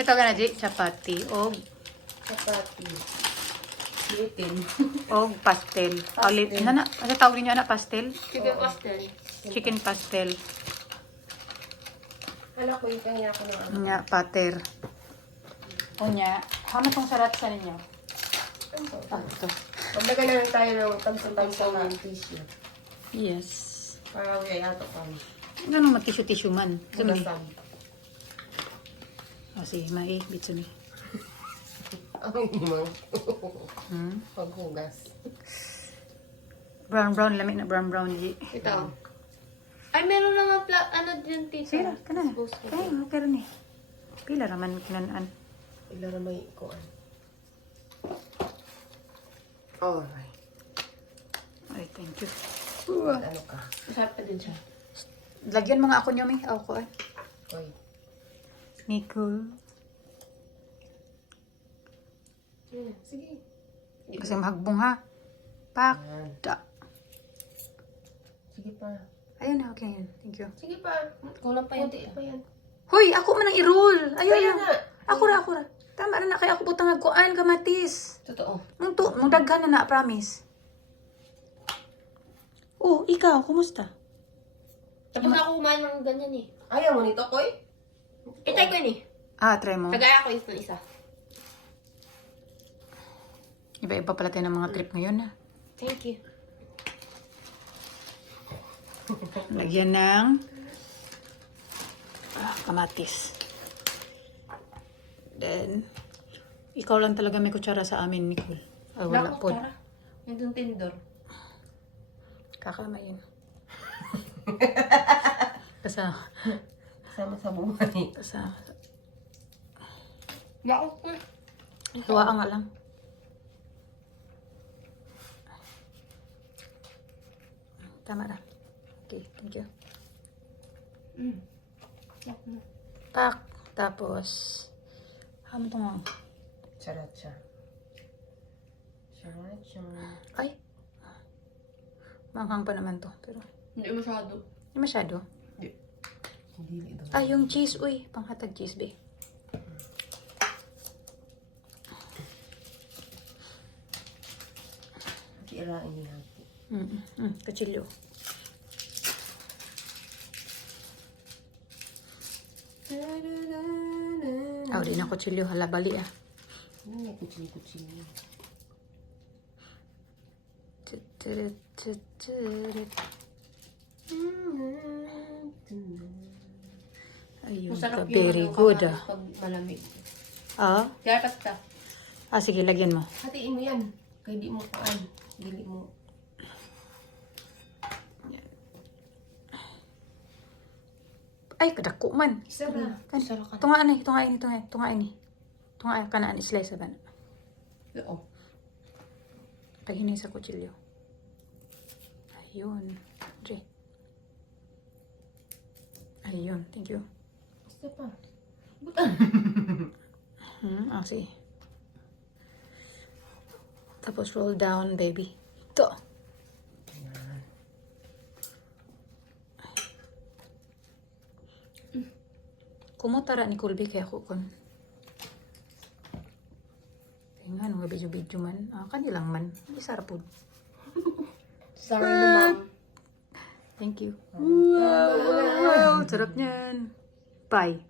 Ito ka na, G. Chapati. O Chapati. Litin. pastel. Olive. Ano na? Ano tawag niyo na? Pastel? Chicken pastel. Chicken pastel. Hala ko yung kanya ko ng ano. Nga, pater. O nya. Hama tong sarat sa ninyo. Ito. Pagdaga na lang tayo ng tansa-tansa ng tissue. Yes. Para may ato kami. Ano naman tissue-tissue man? Sumi. Hugasan. O sige, mai. Bitsumi. Ang imang. Hmm? Paghugas. Brown. Lamig na brown, G. Ito. Ay, meron naman ano din, tita. Sige, ka na. Ay, okay rin eh. Pila raman kinanaan. Ila na may ikuan. Alright. Ay, thank you. Ano ka? Masarap pa din siya. Lagyan mga ako niyo, may. Ako ko, Oy. Nicole. Sige. Kasi mahagbong ha. Pak. Ayan. Da. Sige pa. Ayun na, okay yan. Thank you. Sige pa. Kulang pa yan, Kunti tita. pa yan. Hoy, ako man ang i-roll. Ayun Kaya na. nga. Ako ra. Tama na kaya ako butang nagkuan kamatis. Totoo. Mong daghan na promise. Oh, ikaw, kumusta? Tapos ako kumain ng ganyan eh. Ayaw mo nito, Koy? Itay ko yun eh. Ah, try mo. Nagaya ko yung isa. Iba-iba pala tayo ng mga trip ngayon ha. Thank you. Lagyan ng kamatis. Then, ikaw lang talaga may kutsara sa amin, Nicole. Ay, wala po. Tara. May dun tindor. Kakamayin. Kasama. Kasama sa buhay. Kasama. Bako ko. Luwaan nga lang. Tama na. Okay, thank you. Pak. Tapos, hamo ito nga. Sriracha. Sriracha. Ay. Manghang pa naman to. Pero, Hindi masyado. hindi masyado. Hindi dito. Ay, yung cheese. Uy, panghatag cheese, be. Kiirain niya. Kachilyo. Ah, di na kutsilyo. Hala, bali ah. Ano yung kutsili-kutsili? Ayun Masarap ka. yung Very ano, good kamatis ah. pag malamig. Ah? Kaya pasta. Ah, sige, lagyan mo. Hatiin mo yan. Kaya di mo kaan. Dili mo. Ay, kadako man. Isa na. Kan, Sarap ka. tungaan ni, tungaan kanaan slice ba na. Oo. Paghinay sa kutsilyo. Ayun. Dre. Ayun, thank you. Isa pa. Sige. Tapos roll down, baby. Ito. Kumutara ni Colby kaya ko kon. Tingnan, mga video man. Kanilang man. Hindi sarapod. Sorry na, ma'am. Thank you. Wow, sarap niyan. Bye.